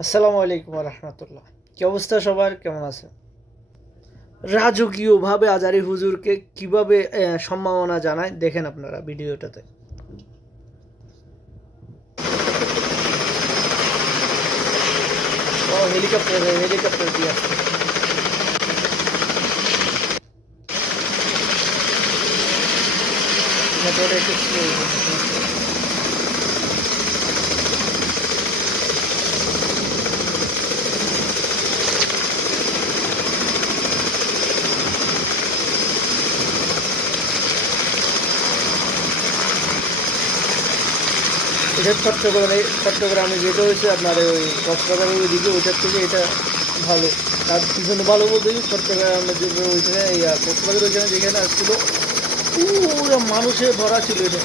আসসালামু আলাইকুম রহমতুল্লাহ। কি অবস্থা সবার, কেমন আছে? রাজকীয়ভাবে আজারি হুজুরকে কিভাবে সম্মাননা জানায় দেখেন আপনারা ভিডিওটাতে। ও হেলিকপ্টার হেলিকপ্টার দিয়ে আসছে। মোটরে একটু slow হয়েছে। এটা চট্টগ্রামে যেটা হয়েছে আপনার ওই কক্সবাজারের ওইদিকে, ওইটার থেকে এটা ভালো। তার পিছনে ভালো বলতে কি চট্টগ্রামের যে ওইখানে কক্সবাজার ওইখানে যেখানে আসছিল পুরো মানুষে ভরা ছিল এটা।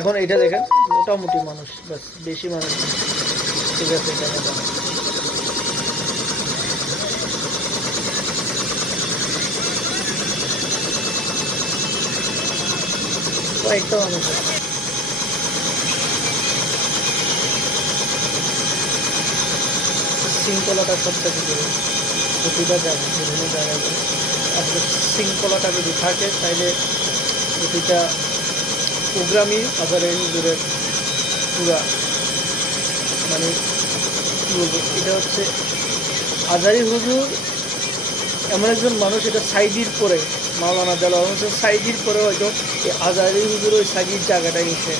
এখন এটা দেখেন মোটামুটি মানুষ, বাস বেশি মানুষ না। ঠিক আছে, এটা মোটামুটি কয়েকটা মানুষ আছে। শৃঙ্খলাটা সবথেকে জরুরি প্রতিটা জায়গায়, বিভিন্ন জায়গায় আসলে শৃঙ্খলাটা যদি থাকে তাহলে প্রতিটা প্রোগ্রামই আজারের হুজুরের পুরা মানে কী বলবো, এটা হচ্ছে আজারি হুজুর এমন একজন মানুষ, এটা সাইদির পরে মাওলানা দেওয়ার হোসেন সাইদির পরে হয়তো এই আজারি হুজুর ওই সাইদির জায়গাটা নিচ্ছে।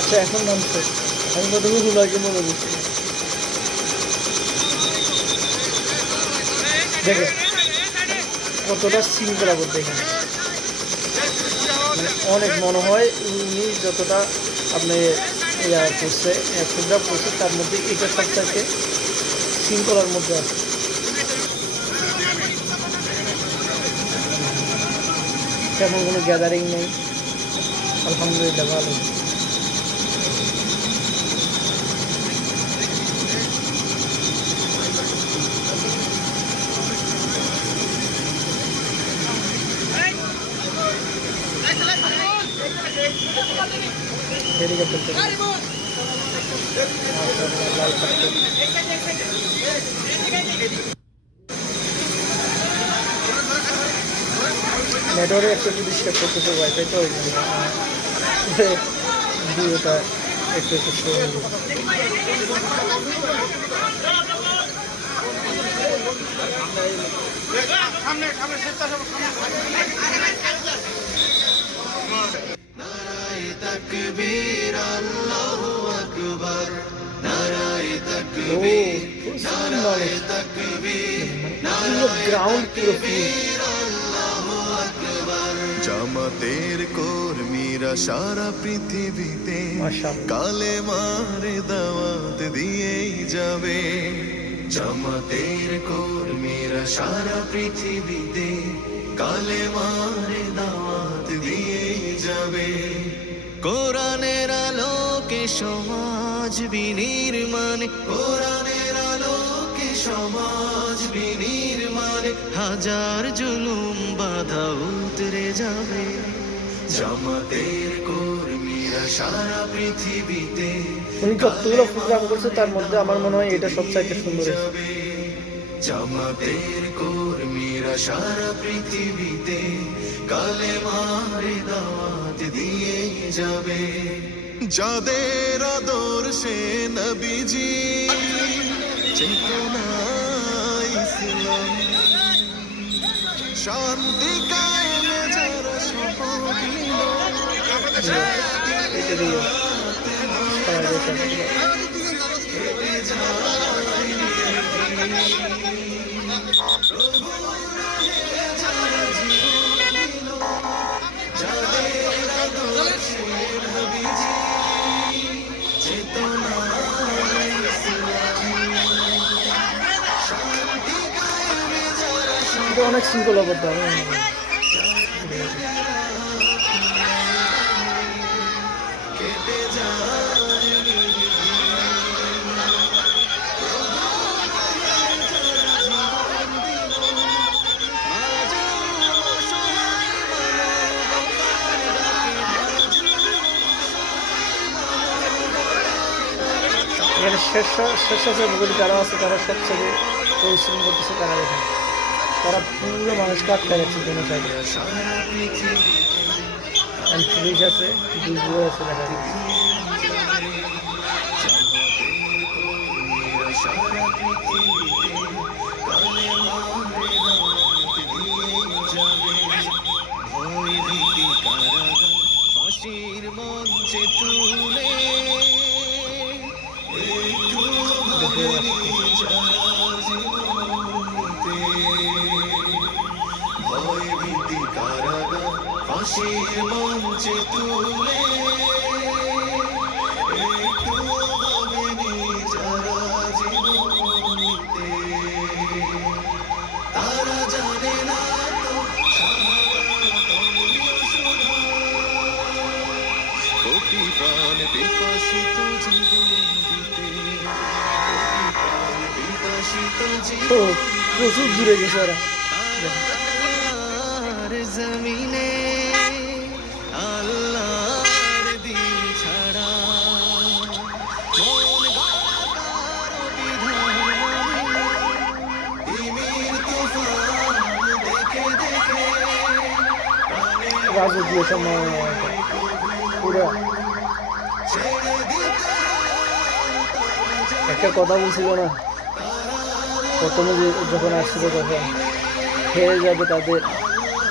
আচ্ছা, এখন নামছে, আমি প্রথমে হুলাকে মনে করছি। দেখেন কতটা শৃঙ্খলা করতে এখানে, মানে অনেক মনে হয় উনি যতটা আপনি করছে প্রোগ্রাম করছে তার মধ্যে এটা সবচাইতে শৃঙ্খলার মধ্যে আছে। তেমন কোনো গ্যাদারিং নেই, আলহামদুলিল্লাহ ভালো। হেলিকপ্টার থেকে লাল কার্পেট। নেটওয়ার্কে একটু একটু ডিস্টার্ব করতেছে, ওয়াইফাইটা ওই জন্য ভিডিওটা একটু একটু স্লো হয়ে যাবে। তাকবীর আল্লাহু আকবার, নারায়ে ও তাকবীর, প্রচুর নারায়ে মানুষ, তাকবীর, মানে পুরো গ্রাউন্ড পুরো ফুল। আল্লাহু আকবার। জামাতের কর্মীরা সারা পৃথিবীতে মাশাআল্লাহ। কালেমার দাওয়াত দিয়েই যাবে। জামাতের কর্মীরা সারা পৃথিবীতে কালেমার দাওয়াত দিয়েই যাবে। কোরআনের আলোকে সমাজ বিনির্মাণ, কোরআনের আলোকে সমাজ বিনির্মাণ, হাজার জুলুম বাধা উতরে যাবে। জামাতের কর্মীরা সারা পৃথিবীতে উনি যতগুলো প্রোগ্রাম করছে তার মধ্যে আমার মনে হয় এটা সবচাইতে সুন্দর হয়েছে। জামাতের কর্মীরা সারা পৃথিবীতে কালেমার দাওয়াত দিয়ে যাবে। যাদের আদর্শে নবীজি চেতনা ইসলাম, শান্তি কায়েমে যারা শপথ নিল, এটা দিয়ে সবাই অনেক শৃঙ্খলা করতে হবে মনে করি। এখানে স্বেচ্ছাসেবক যারা আছে তারা সবচেয়ে পরিশ্রম করতেছে, তারা দেখে তারা পুরো মানুষকে আটকা যাচ্ছে কোনো সাইডে। পুলিশ আছে, পুলিশগুলো আছে দেখা যাচ্ছে। ফাঁসির মঞ্চে তুলে ভয় ভীতি কারাগার ফাঁসির মঞ্চে তুলে একটু ভাবেনি যারা জীবনীতে তারা জানে না তো কোটি প্রাণ বিকশিত জীবন দিতে প্রাণ বিকশিত তো জীবন প্রচুর দূরে গেছে ওরা। আল্লাহর জমিনে আল্লাহর দিন ছাড়া মন গড়া কারো বিধান মানে না। তিমির তুফান দেখে দেখে রাজকীয় সময় পুরো ছেড়ে দিতে একটা কথা বলছিল না প্রথমে যখন আসছিল তখন, হেরে যাবে তাদের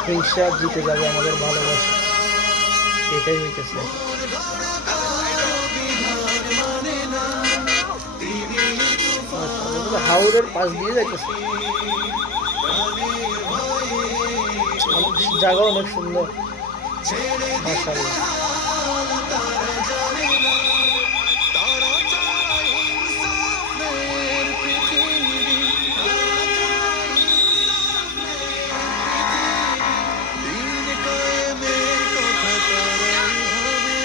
হিংসা, জিতে যাবে আমাদের ভালোবাসা। এটাই হইতেছে। হাওড়ের পাশ দিয়ে যাইতেছে, জায়গা অনেক সুন্দর মাশাআল্লাহ। তারা চায় ইনসাফের পৃথিবী, দিন কায়েমের কথা তারাই ভাবে।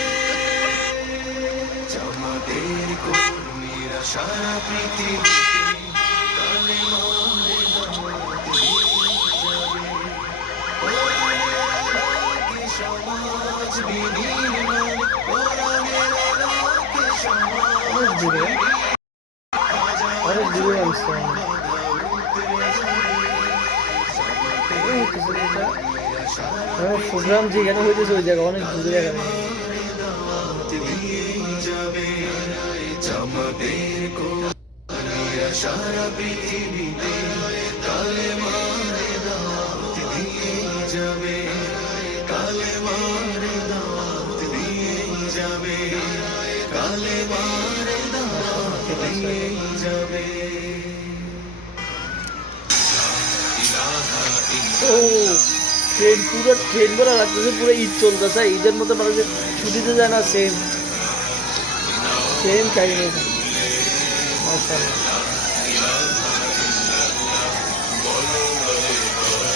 জামাতের কর্মীরা সারা পৃথিবীতে কালেমার দাওয়াত দিয়ে যাবে। কোরআনের আলোকে সমাজ বিনির্মাণ, কোরআনের আলোকে সমাজ অনেক দূরে, অনেক দূরে আসছে। প্রোগ্রাম যেখানে হইতেছে ওই জায়গা অনেক দূরে গেল। সারা পৃথিবীতে কালেমার দাওয়াত দিয়ে যাবে, কালেমার দাওয়াত দিয়ে যাবে, কালেমার দাওয়াত দিয়ে যাবে। ও ট্রেন, পুরো ট্রেন ভরা লাগতেছে, পুরো ঈদ চলতেছে। ঈদের মধ্যে মানুষ ছুটিতে যায় না, সেম সেম কাহিনী। মাশাআল্লাহ।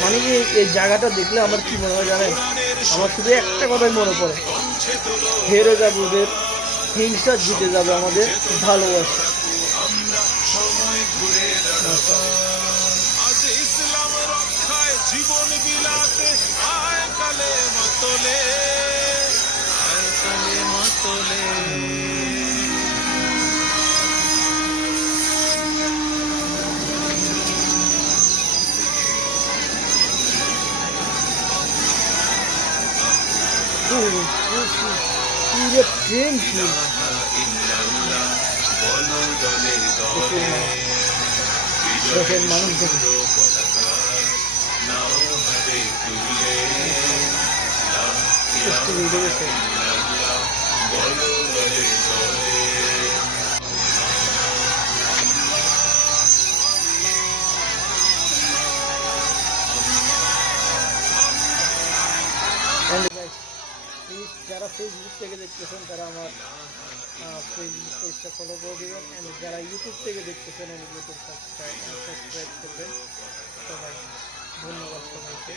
মানে কি এই জায়গাটা দেখলে আমার কি মনে হয় জানেন, আমার শুধু একটা কথাই মনে পড়ে, হেরে যাবে ওদের হিংসা, জিতে যাবে আমাদের ভালোবাসা। আজ ইসলাম রক্ষায় জীবন বিলাতে আয় কালেমা তোলে, আয় কালেমা তোলে। পুরো ট্রেন ছিল বলো দলে দলে দেশের মানুষ দেখে পতাকা নাও হাতে তুলে, কষ্ট হয়ে গেছে। বলো দলে দলে। প্লিজ যারা ফেসবুক থেকে দেখতেছেন তারা আমার ফেসবুক পেজটা ফলো করে দেবেন, অ্যান্ড যারা ইউটিউব থেকে দেখতেছেন ইউটিউব সাবস্ক্রাইব করবেন সবাই। ধন্যবাদ সবাইকে।